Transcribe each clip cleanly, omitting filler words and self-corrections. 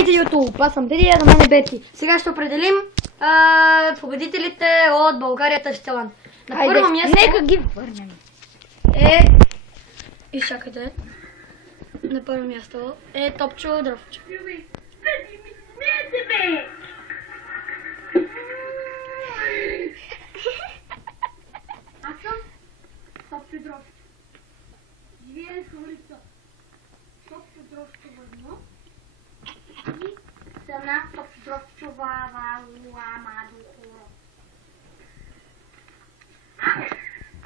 Здравейте, YouTube! Аз съм Диди, на мен е Бети. Сега ще определим победителите от България Тъж Талант. На първо място... Нека ги върнем. Изчакайте. На първо място е Топчо Дровчо. Аз съм Топчо Дровчо. Живее с хората. Топчо Дровчо едно. И страна Топчо Дровчо Маду Хоро.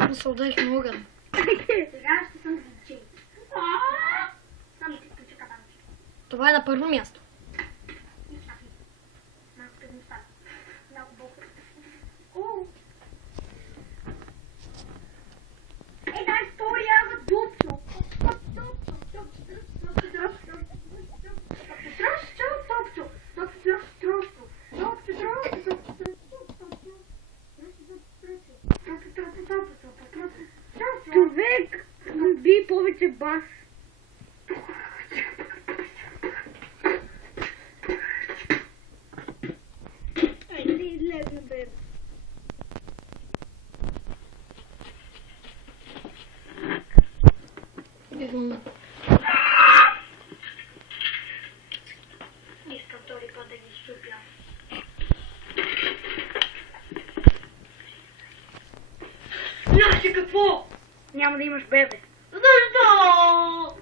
Но се ударих на огън. Сега ще съм диджей. Само ти включа кабанче. Това е на първо място. И чакай. Малко тъгно става. Малко болко. Дай втория за дупчо. Човек, би повече бас. Айде, излезна, бе. Искам втори път да ги щупя. Знаеш ли какво? Няма да имаш бебе. Защо?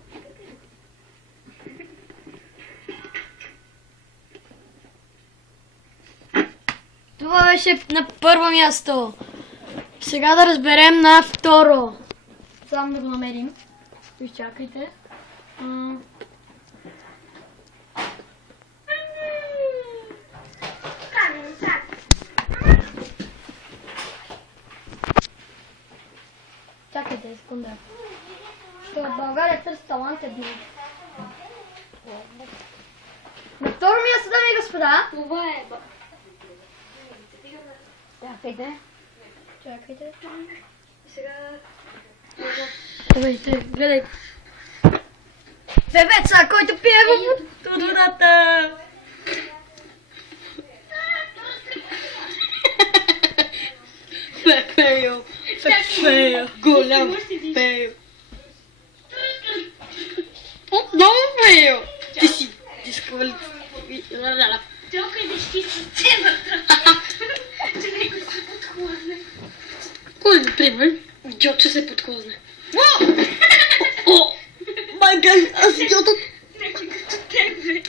Това беше на първо място. Сега да разберем на второ. Само да го намерим. Изчакайте. Чакайте секунда. Ще от България Търс Талант едно. На второ място, дами и господа. Това е Чакайте. Чакайте. сега... Гледайте, гледайте. Бебеца, който пие в водата. Фейл. Фейл. Голям фейл. Много фейл. Ти си дисквалифицирана. Тръпкай да ще си сцената. Че него се подхлъзне. Кой, например, идиот, че се подхлъзне? О! Май гай, аз идиотът! Нече като тебе.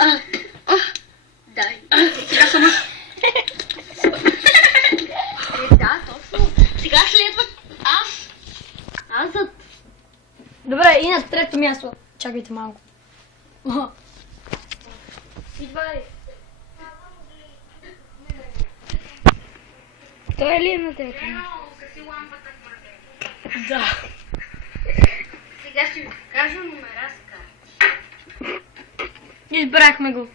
Дай. Сега съм аз. Да, точно. Сега следва аз. Азът. Добре, и на трето място. Чакайте малко. Идвай. Той ли е на трето? Да. Сега ще ви покажа номера с карти. Избрахме го.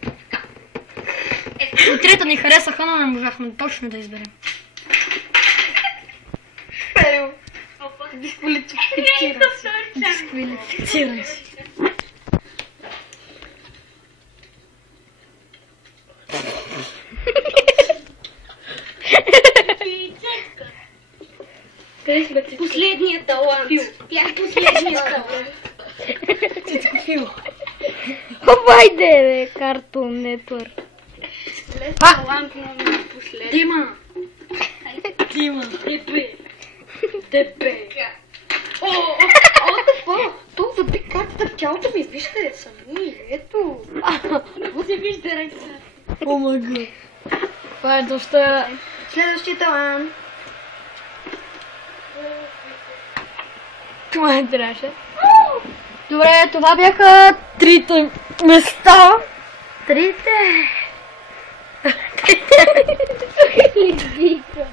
И трета ни харесаха, но не можахме точно да изберем. Фейл. Опа. Дисквалифициран си. Дисквалифициран си. Последният талант. Тя е последният талант. Фил. Хайде, бе, Cartoon Network. След талант на последния. Дима. Дима. Дебе. Толкова би картата в тялото ми, виж къде съм. Ето. Какво се вижда ръка? Помага. Това е доста... Следващия талант. Това е трябваше. Добре, това бяха трите места. Трите. Лидвика.